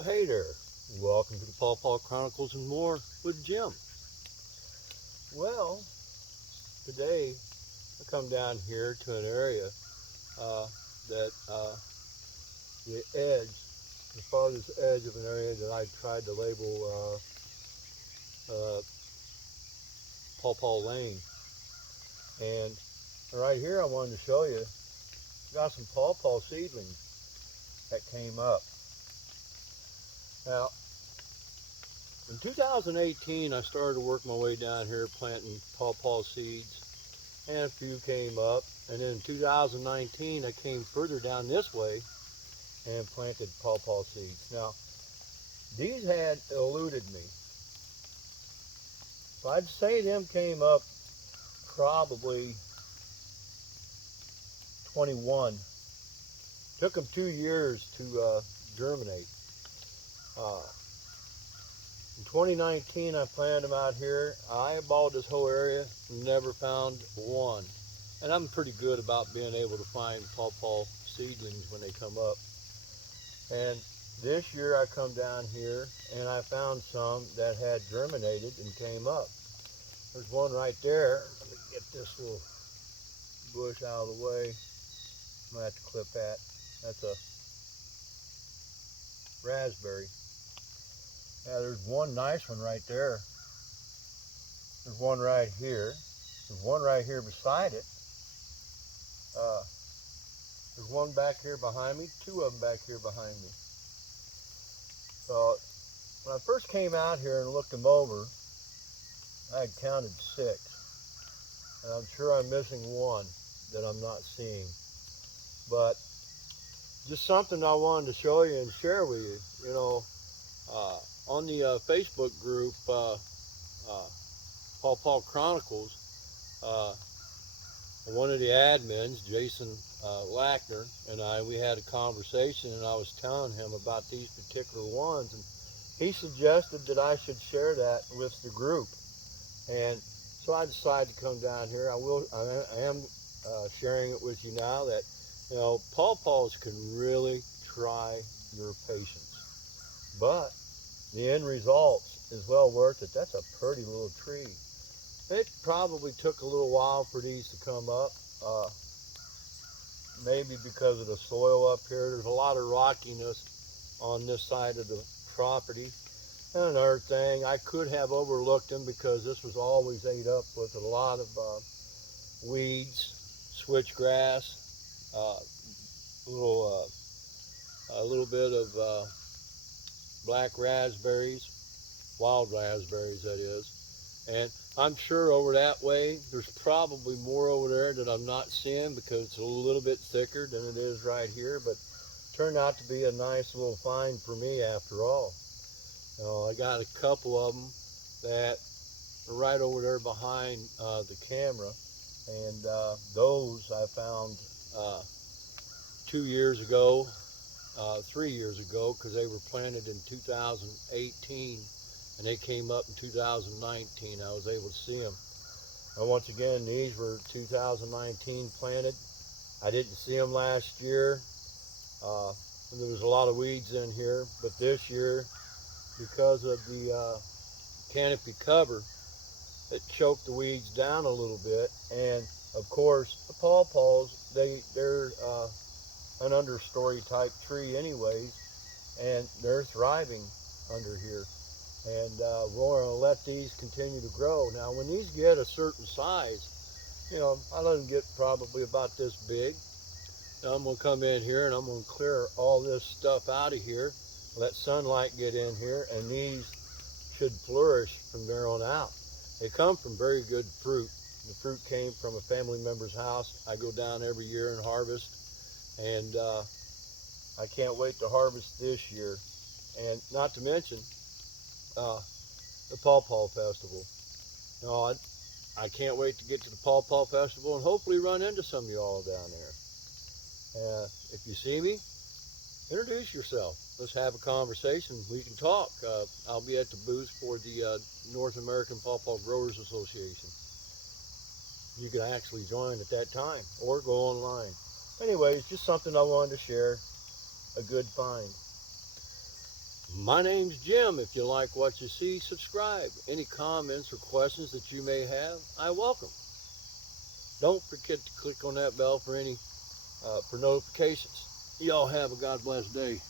Well, hey there. Welcome to the Pawpaw Chronicles and More with Jim. Well, today I come down here to an area that the edge, the farthest edge of an area that I tried to label Pawpaw Lane. And right here I wanted to show you, got some pawpaw seedlings that came up. Now, in 2018, I started to work my way down here planting pawpaw seeds, and a few came up. And then in 2019, I came further down this way and planted pawpaw seeds. Now, these had eluded me. So I'd say them came up probably 21. Took them 2 years to germinate. In 2019, I planted them out here. I eyeballed this whole area, never found one. And I'm pretty good about being able to find pawpaw seedlings when they come up. And this year I come down here and I found some that had germinated and came up. There's one right there. Let me get this little bush out of the way. I'm gonna have to clip that. That's a raspberry. Yeah, there's one nice one right there. There's one right here. There's one right here beside it. There's one back here behind me, two of them back here behind me. So when I first came out here and looked them over, I had counted 6. And I'm sure I'm missing one that I'm not seeing. But just something I wanted to show you and share with you. You know, on the Facebook group, Pawpaw Chronicles, one of the admins, Jason Lackner, and we had a conversation, and I was telling him about these particular ones, and he suggested that I should share that with the group. And so I decided to come down here. I am sharing it with you now that, you know, pawpaws can really try your patience. But the end result is well worth it. That's a pretty little tree. It probably took a little while for these to come up, maybe because of the soil up here. There's a lot of rockiness on this side of the property. And another thing, I could have overlooked them because this was always ate up with a lot of weeds, switchgrass, a little bit of black raspberries, wild raspberries that is. And I'm sure over that way, there's probably more over there that I'm not seeing because it's a little bit thicker than it is right here, but it turned out to be a nice little find for me after all. You know, I got a couple of them that are right over there behind the camera, and those I found 2 years ago, 3 years ago, because they were planted in 2018. And they came up in 2019. I was able to see them. And once again, these were 2019 planted. I didn't see them last year. There was a lot of weeds in here, but this year, because of the canopy cover, it choked the weeds down a little bit. And of course, the pawpaws, they're an understory type tree anyways, and they're thriving under here. And we're going to let these continue to grow. Now, when these get a certain size, you know, I let them get probably about this big. Now I'm going to come in here and I'm going to clear all this stuff out of here, let sunlight get in here, and these should flourish from there on out. They come from very good fruit. The fruit came from a family member's house. I go down every year and harvest, and I can't wait to harvest this year. And not to mention, the Pawpaw Festival. You know, I can't wait to get to the Pawpaw Festival and hopefully run into some of y'all down there. If you see me, introduce yourself. Let's have a conversation. We can talk. I'll be at the booth for the North American Pawpaw Growers Association. You can actually join at that time or go online. Anyways, just something I wanted to share. A good find. My name's Jim. If you like what you see, subscribe. Any comments or questions that you may have, I welcome. Don't forget to click on that bell for any for notifications. Y'all have a God bless day.